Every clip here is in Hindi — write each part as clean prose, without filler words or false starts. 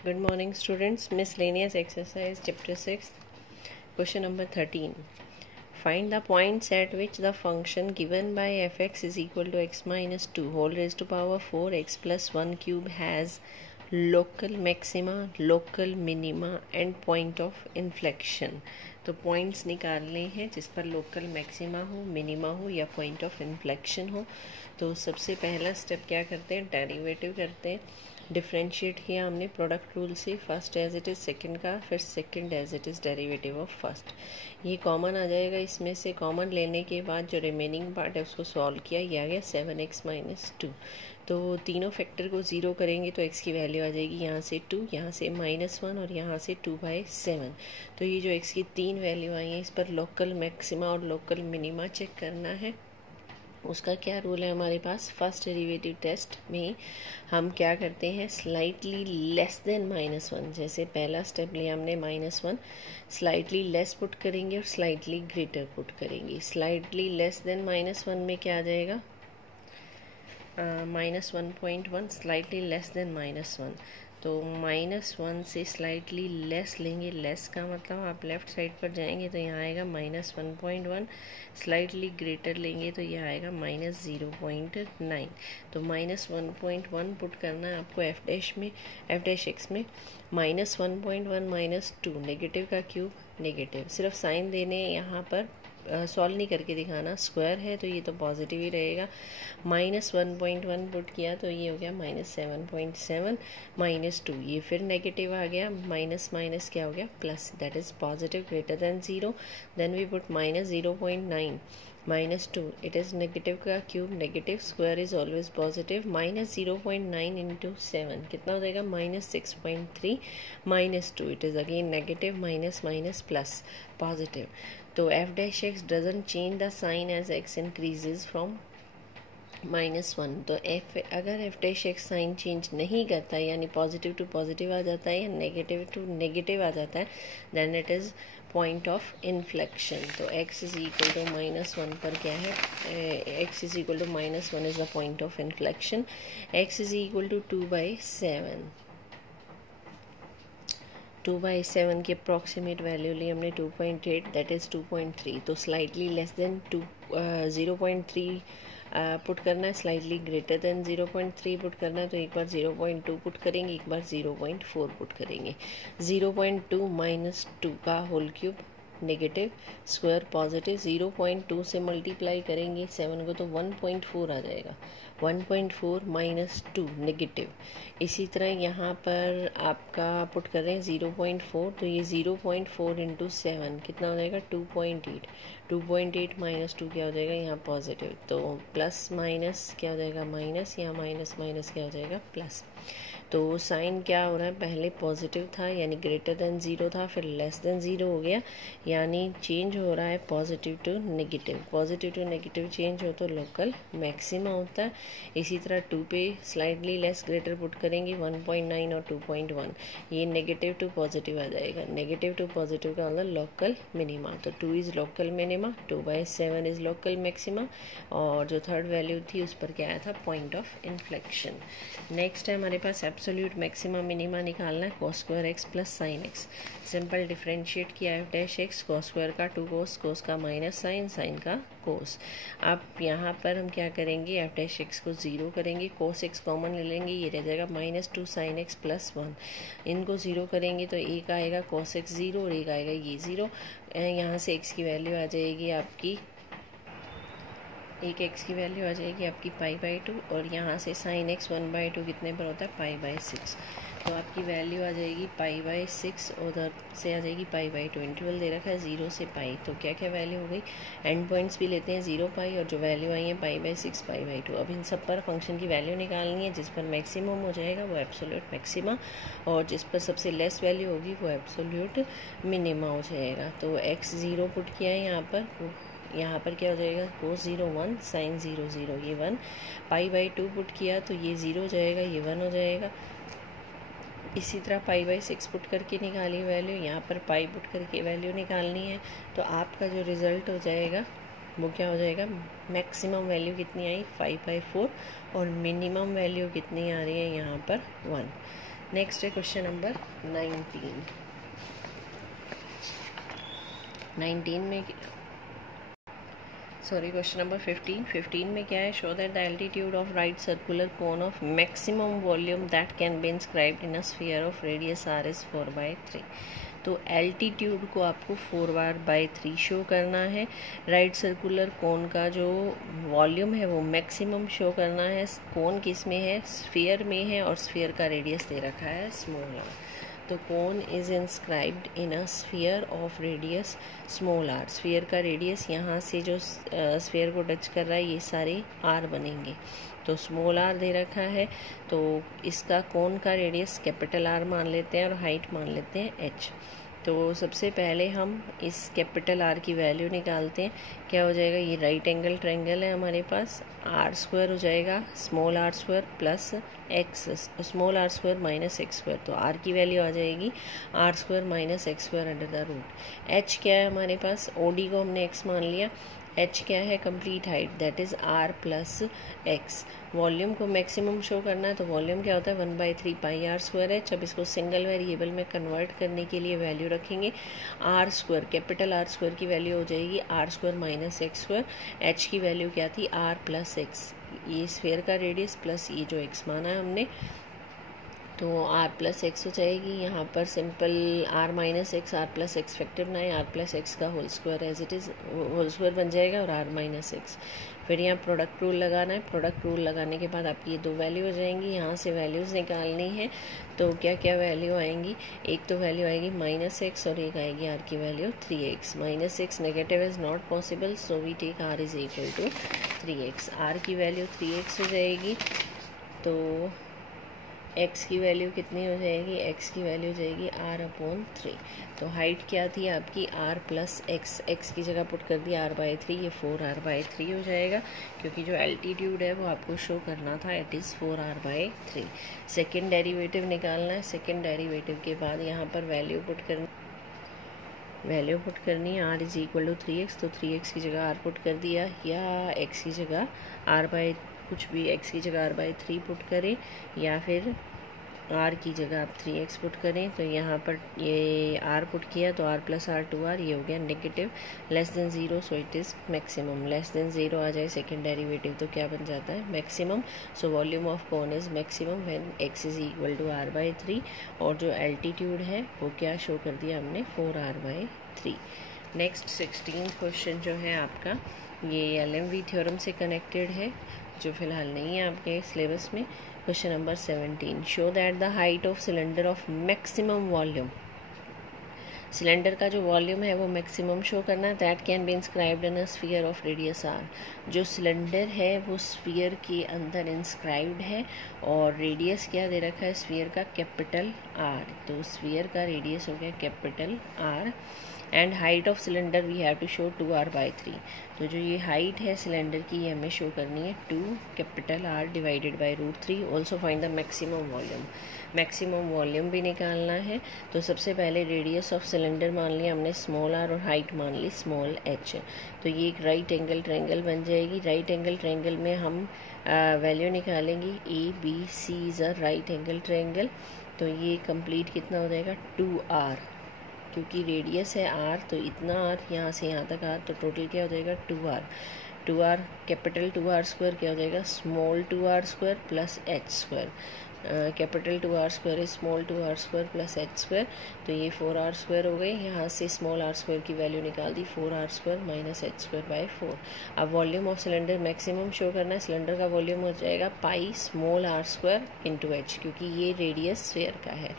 Good morning, students. Miscellaneous exercise, chapter 6, question number 13. Find the points at which the function given by fx is equal to x minus 2 whole raised to power 4x plus 1 cube has local maxima, local minima and point of inflection. तो पॉइंट्स निकालने हैं जिस पर लोकल मैक्सिमा हो, मिनिमा हो या पॉइंट ऑफ इन्फ्लेक्शन हो। तो सबसे पहला स्टेप क्या करते हैं, डेरिवेटिव करते हैं। डिफ्रेंशिएट किया हमने प्रोडक्ट रूल से, first as it is second का, फिर second as it is derivative of first. ये कॉमन आ जाएगा, इसमें से कॉमन लेने के बाद जो रिमेनिंग पार्ट है उसको सॉल्व किया, ये आ गया 7x माइनस 2। तो तीनों फैक्टर को ज़ीरो करेंगे तो x की वैल्यू आ जाएगी यहाँ से 2, यहाँ से -1 और यहाँ से 2/7। तो ये जो x की तीन वैल्यू आई हैं इस पर लोकल मैक्सिमा और लोकल मिनिमा चेक करना है। उसका क्या रूल है हमारे पास, फर्स्ट डेरिवेटिव टेस्ट में हम क्या करते हैं, स्लाइटली लेस देन -1। जैसे पहला स्टेप लिया हमने -1, स्लाइटली लेस पुट करेंगे और स्लाइटली ग्रेटर पुट करेंगे। स्लाइटली लेस देन -1 में क्या आ जाएगा, -1.1, स्लाइटली लेस देन -1। तो -1 से स्लाइटली लेस लेंगे, लेस का मतलब आप लेफ़्ट साइड पर जाएंगे तो यहाँ आएगा -1.1, स्लाइटली ग्रेटर लेंगे तो यह आएगा -0.9। तो -1.1 पुट करना है आपको एफ डैश एक्स में। -1.1 - 2 नेगेटिव का क्यूब नेगेटिव, सिर्फ साइन देने यहाँ पर सॉल्व नहीं करके दिखाना। स्क्वायर है तो ये तो पॉजिटिव ही रहेगा। -1.1 पुट किया तो ये हो गया -7.7 -2, ये फिर नेगेटिव आ गया, माइनस माइनस क्या हो गया plus, that is positive greater than 0। Then we put -0.9 -2, it is negative का cube negative, square is always positive. -0.9 into 7 कितना हो जाएगा, -6.3 -2, it is again negative, minus minus plus positive. तो f dash x doesn't change the sign as x increases from -1। तो अगर f dash x sign change नहीं करता है, यानी पॉजिटिव टू पॉजिटिव आ जाता है या नेगेटिव टू नेगेटिव आ जाता है, then it is point of inflection. तो x इज इक्वल टू -1 पर क्या है, x is equal to -1 is the point of inflection. x is equal to 2/7, 2/7 की अप्रॉक्सीमेट वैल्यू ली हमने 2.8, दैट इज़ 2.3। तो स्लाइटली लेस देन 0.3 पुट करना है, स्लाइटली ग्रेटर देन 0.3 पुट करना है। तो एक बार 0.2 पुट करेंगे, एक बार 0.4 पुट करेंगे। 0.2 - 2 का whole cube negative, square positive, 0.2 से मल्टीप्लाई करेंगे 7 को तो 1.4 आ जाएगा। 1.4 - 2 नेगेटिव। इसी तरह यहाँ पर आपका पुट कर रहे हैं 0.4, तो ये 0.4 इंटू 7 कितना हो जाएगा, 2.8। 2.8 - 2 क्या हो जाएगा, यहाँ पॉजिटिव, तो प्लस माइनस क्या हो जाएगा, माइनस, यहाँ माइनस माइनस क्या हो जाएगा, प्लस। तो साइन क्या हो रहा है, पहले पॉजिटिव था यानी ग्रेटर देन 0 था, फिर लेस देन 0 हो गया, यानी चेंज हो रहा है positive to negative. Positive to negative change हो तो लोकल मैक्सिमा होता है। इसी तरह 2 पे स्लाइडली लेस ग्रेटर पुट करेंगे 1.9 और 2.1, ये नेगेटिव टू पॉजिटिव आ जाएगा। नेगेटिव टू पॉजिटिव का मतलब लोकल मिनिमा, तो 2 is local minima, 2/7 is local maxima, और जो थर्ड वैल्यू थी उस पर क्या आया था, पॉइंट ऑफ इन्फ्लेक्शन। नेक्स्ट है हमारे पास एब्सोल्यूट मैक्सिमा मिनिमा निकालना है, cos square x plus sine x. Simple differentiate किया f dash x, cos square का 2 cos का माइनस साइन, साइन का cos। अब यहाँ पर हम क्या करेंगे, एफ डैश एक्स को 0 करेंगे, cos एक्स कॉमन ले लेंगे, ये रह जाएगा -2 साइन एक्स प्लस 1। इनको 0 करेंगे तो एक आएगा cos एक्स 0 और एक आएगा ये 0। यहाँ से x की वैल्यू आ जाएगी आपकी, एक x की वैल्यू आ जाएगी आपकी π/2, और यहाँ से साइन x 1/2 कितने पर होता है, π/6। तो आपकी वैल्यू आ जाएगी π/6, उधर से आ जाएगी π/2। इंटरवल दे रखा है 0 से π, तो क्या क्या वैल्यू हो गई, एंड पॉइंट्स भी लेते हैं 0 π, और जो वैल्यू आई है π/6 π/2। अब इन सब पर फंक्शन की वैल्यू निकालनी है, जिस पर मैक्सिमम हो जाएगा वो एब्सोल्यूट मैक्सिमा, और जिस पर सबसे लेस वैल्यू होगी वो एब्सोल्यूट मिनिमा हो जाएगा। तो x 0 पुट किया है यहाँ पर क्या हो जाएगा, cos 0 1 sin 0 0, ये 1। π/2 पुट किया तो ये 0 हो जाएगा, ये 1 हो जाएगा। इसी तरह π/6 पुट करके निकाली वैल्यू, यहाँ पर पाई पुट करके वैल्यू निकालनी है। तो आपका जो रिज़ल्ट हो जाएगा वो क्या हो जाएगा, मैक्सिमम वैल्यू कितनी आई 5/4, और मिनिमम वैल्यू कितनी आ रही है यहाँ पर 1। नेक्स्ट है क्वेश्चन नंबर 19 में क्वेश्चन नंबर 15 में क्या है? Show that the altitude of right circular cone of maximum volume that can be inscribed in a sphere of radius r is 4/3। तो एल्टीट्यूड को आपको 4/3 शो करना है। राइट सर्कुलर कोन का जो वॉल्यूम है वो मैक्सिमम शो करना है। कोन किस में है? स्फीयर में है, और स्फीयर का रेडियस दे रखा है स्मॉल r। तो cone is inscribed in a sphere of radius small r। Sphere का रेडियस यहाँ से जो स्फीयर को टच कर रहा है ये सारे r बनेंगे। तो स्मॉल r दे रखा है, तो इसका कोन का रेडियस कैपिटल R मान लेते हैं और हाइट मान लेते हैं h। तो सबसे पहले हम इस कैपिटल R की वैल्यू निकालते हैं। क्या हो जाएगा? ये राइट एंगल ट्रायंगल है हमारे पास, r² हो जाएगा small r² plus x, small r² minus x²। तो r की वैल्यू आ जाएगी r² minus x² under the root. h क्या है हमारे पास? OD को हमने x मान लिया। h क्या है? Complete height, that is r plus x। Volume को मैक्सिमम शो करना है, तो वॉल्यूम क्या होता है? 1/3 पाई r² है। जब इसको सिंगल वेरिएबल में कन्वर्ट करने के लिए वैल्यू रखेंगे, r², कैपिटल R² की वैल्यू हो जाएगी r² माइनस x²। h की वैल्यू क्या थी? r plus x। ये स्फीयर का रेडियस प्लस ये जो x माना है हमने, तो r प्लस एक्स हो जाएगी। यहाँ पर simple r minus x, r plus x factor बनाए, r प्लस एक्स का whole square as it is whole square बन जाएगा, और r माइनस एक्स। फिर यहाँ प्रोडक्ट रूल लगाना है। प्रोडक्ट रूल लगाने के बाद आपकी ये दो वैल्यू हो जाएंगी। यहाँ से वैल्यूज़ निकालनी है, तो क्या क्या वैल्यू आएंगी? एक तो वैल्यू आएगी -x और एक आएगी r की value 3x। -x negative is not possible, so we take r is equal to 3x। r की वैल्यू 3x हो जाएगी, तो x की वैल्यू कितनी हो जाएगी? x की वैल्यू हो जाएगी r/3। तो हाइट क्या थी आपकी? r प्लस एक्स, x की जगह पुट कर दिया r/3, ये 4r/3 हो जाएगा, क्योंकि जो एल्टीट्यूड है वो आपको शो करना था, it is 4r/3। Second derivative निकालना है। सेकेंड डेरिवेटिव के बाद यहाँ पर वैल्यू पुट करनी है। r is equal to 3x, तो 3x की जगह r पुट कर दिया, या x की जगह कुछ भी x की जगह r/3 पुट करें, या फिर r की जगह आप 3x पुट करें। तो यहाँ पर ये r पुट किया, तो r प्लस r 2r, ये हो गया negative, less than 0, so it is maximum. Less than 0 आ जाए सेकेंड डेरिवेटिव, तो क्या बन जाता है? Maximum. So volume of cone is maximum when x is equal to r/3, और जो एल्टीट्यूड है वो क्या शो कर दिया हमने? 4r/3। नेक्स्ट 16th क्वेश्चन जो है आपका, ये LMV थ्योरम से कनेक्टेड है, जो फिलहाल नहीं है आपके सिलेबस में। Question number 17, show that the height of cylinder of maximum volume. Cylinder का जो वॉल्यूम है वो मैक्सिमम शो करना है, that can be inscribed in a sphere of radius r। जो सिलेंडर है वो स्फीयर के अंदर इंस्क्राइब्ड है, और रेडियस क्या दे रखा है स्फीयर का? Capital R। तो स्फीयर का रेडियस हो गया capital R, and height of cylinder we have to show 2r/3। तो जो ये हाइट है सिलेंडर की, ये हमें शो करनी है 2 capital R divided by √3। Also find the maximum volume. Maximum volume भी निकालना है। तो सबसे पहले रेडियस ऑफ सिलेंडर मान लिया हमने स्मॉल r, और हाइट मान ली स्मॉल h। तो ये एक राइट एंगल ट्रायंगल बन जाएगी। राइट एंगल ट्रायंगल में हम वैल्यू निकालेंगे, ABC is a right angle triangle. तो ये कंप्लीट कितना हो जाएगा? 2r, क्योंकि रेडियस है r, तो इतना r यहाँ से यहाँ तक r, तो टोटल क्या हो जाएगा? 2r कैपिटल 2r² क्या हो जाएगा? Small 2r² plus h²। Capital 2r² small 2r² plus h²। तो ये 4r² हो गई। यहाँ से स्मॉल r² की वैल्यू निकाल दी, 4r² माइनस h²/4। अब volume of cylinder maximum show करना है। सिलेंडर का वॉल्यूम हो जाएगा pi small r² into h, क्योंकि ये रेडियस स्फीयर का है।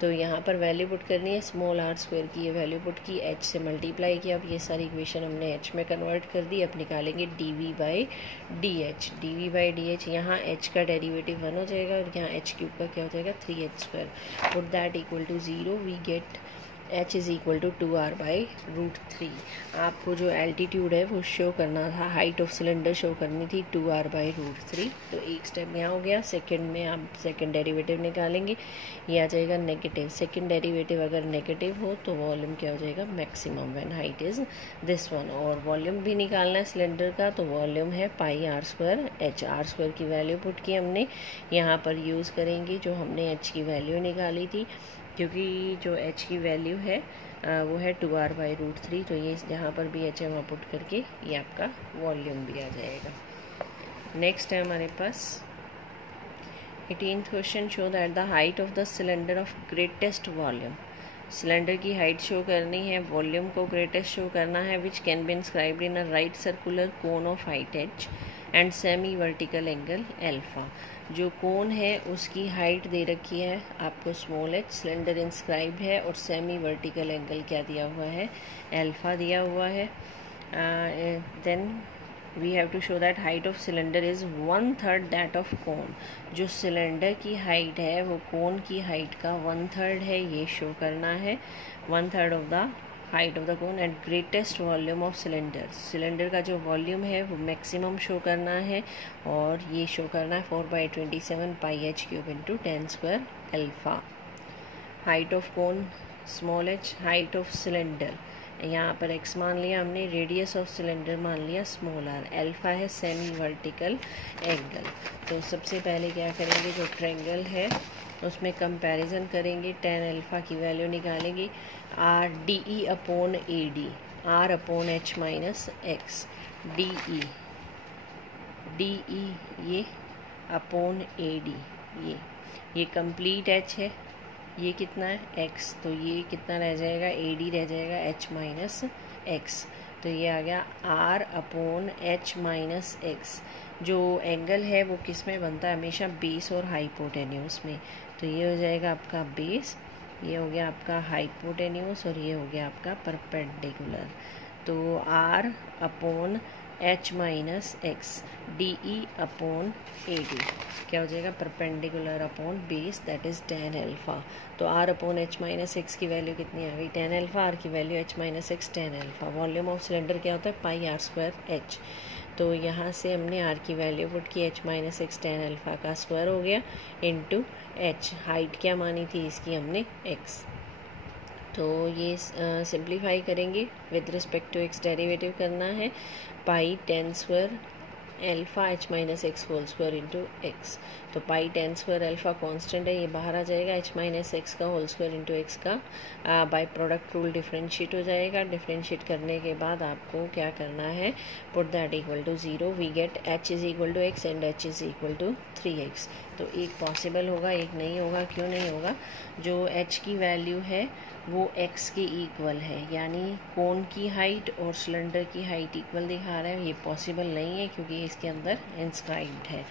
तो यहाँ पर वैल्यू पुट करनी है स्मॉल r² की, ये वैल्यू पुट की, h से मल्टीप्लाई किया। अब ये सारी इक्वेशन हमने h में कन्वर्ट कर दी। अब निकालेंगे dv/dh। dv/dh, यहाँ h का डेरिवेटिव 1 हो जाएगा, और यहाँ h³ का क्या हो जाएगा? 3h²। Put that equal to 0, we get h is equal to 2r/√3। आपको जो एल्टीट्यूड है वो शो करना था, हाइट ऑफ सिलेंडर शो करनी थी 2r/√3। तो एक स्टेप यहाँ हो गया। सेकंड में आप सेकंड डेरिवेटिव निकालेंगे, ये आ जाएगा नेगेटिव। सेकंड डेरिवेटिव अगर नेगेटिव हो तो वॉल्यूम क्या हो जाएगा, maximum when height is this one. और वॉल्यूम भी निकालना है सिलेंडर का, तो वॉल्यूम है πr²h। r² की वैल्यू पुट की हमने, यहाँ पर यूज़ करेंगे जो हमने h की वैल्यू निकाली थी, क्योंकि जो h की वैल्यू है वो है 2r/√3। तो ये जहाँ पर भी h है वहाँ पुट करके ये आपका वॉल्यूम भी आ जाएगा। नेक्स्ट है हमारे पास 18th question, show that the height of the cylinder of greatest volume. Cylinder की हाइट शो करनी है, वॉल्यूम को ग्रेटेस्ट शो करना है, which can be inscribed in a right circular cone of height h and semi vertical angle alpha. जो कोन है उसकी हाइट दे रखी है आपको स्मॉल h, सिलेंडर इंस्क्राइब है और सेमी वर्टिकल एंगल क्या दिया हुआ है, अल्फा दिया हुआ है। Then we have to show that height of cylinder is 1/3 that of cone. जो सिलेंडर की हाइट है वो कोन की हाइट का 1/3 है, ये शो करना है। 1/3 of the height of the cone and greatest volume of cylinder. Cylinder का जो वॉल्यूम है वो मैक्सिमम शो करना है, और ये शो करना है 4/27 πh³ into 10² alpha. Height of cone small h, height of cylinder यहाँ पर x मान लिया हमने, रेडियस ऑफ सिलेंडर मान लिया स्मॉल r, अल्फा है सेमी वर्टिकल एंगल। तो सबसे पहले क्या करेंगे, जो ट्रायंगल है उसमें कंपैरिजन करेंगे, tan अल्फा की वैल्यू निकालेंगे, RDE/AD, r/h-x, DE ये अपॉन AD, ये कंप्लीट h है, ये कितना है x, तो ये कितना रह जाएगा, AD रह जाएगा h-x। तो ये आ गया r/h-x। जो एंगल है वो किस में बनता है, हमेशा बेस और हाइपोटेन्यूस में। तो ये हो जाएगा आपका बेस, ये हो गया आपका हाइपोटेन्यूस, और ये हो गया आपका परपेंडिकुलर। तो r/h-x DE/AD क्या हो जाएगा, perpendicular upon base, that is tan alpha. तो r/h-x की वैल्यू कितनी आ गई, tan अल्फा, r की value h-x tan alpha. Volume of cylinder क्या होता है, πr²h। तो यहाँ से हमने r की वैल्यू पुट की, h-x tan अल्फा का स्क्वायर हो गया इंटू h। हाइट क्या मानी थी इसकी हमने, x। तो ये सिंप्लीफाई करेंगे, with respect to x derivative करना है, π tan² alpha h-x whole square into x। तो π tan² अल्फा कॉन्स्टेंट है, ये बाहर आ जाएगा, h-x का होल स्क्वायर इंटू x का बाय प्रोडक्ट रूल डिफ्रेंशिएट हो जाएगा। डिफ्रेंशिएट करने के बाद आपको क्या करना है, put that equal to 0, we get h is equal to x and h is equal to 3x। तो एक पॉसिबल होगा, एक नहीं होगा। क्यों नहीं होगा, जो h की वैल्यू है वो x के इक्वल है, यानी कोन की हाइट और सिलेंडर की हाइट इक्वल दिखा रहा है, ये पॉसिबल नहीं है क्योंकि इसके अंदर इंस्क्राइब्ड है।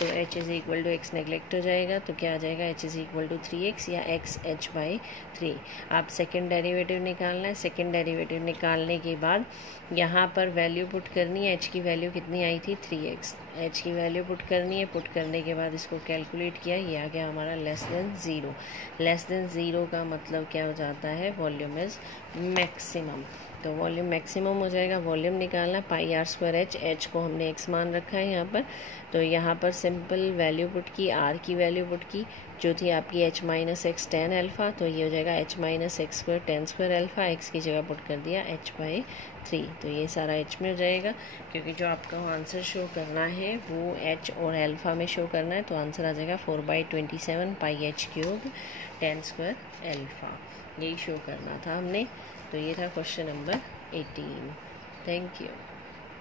तो h is equal to x neglect हो जाएगा, तो क्या आ जाएगा, h is equal to 3x या x h/3। आप सेकंड डेरिवेटिव निकालना है। सेकंड डेरिवेटिव निकालने के बाद यहाँ पर वैल्यू पुट करनी है, h की वैल्यू कितनी आई थी, 3x। h की वैल्यू पुट करनी है, पुट करने के बाद इसको कैलकुलेट किया, ये आ गया हमारा लेस देन 0। लेस देन 0 का मतलब क्या हो जाता है, वॉल्यूम इज मैक्सिमम। तो वॉल्यूम मैक्सिमम हो जाएगा। वॉल्यूम निकालना πr²h, h को हमने x मान रखा है यहाँ पर। तो यहाँ पर सिंपल वैल्यू पुट की, r की वैल्यू पुट की जो थी आपकी h-x tan अल्फा, तो ये हो जाएगा h-x² tan² अल्फा, x की जगह पुट कर दिया h/3। तो ये सारा h में हो जाएगा, क्योंकि जो आपका आंसर शो करना है वो h और अल्फा में शो करना है। तो आंसर आ जाएगा 4/27 πh³ tan² अल्फा। यही शो करना था हमने। तो ये था क्वेश्चन नंबर 18। Thank you.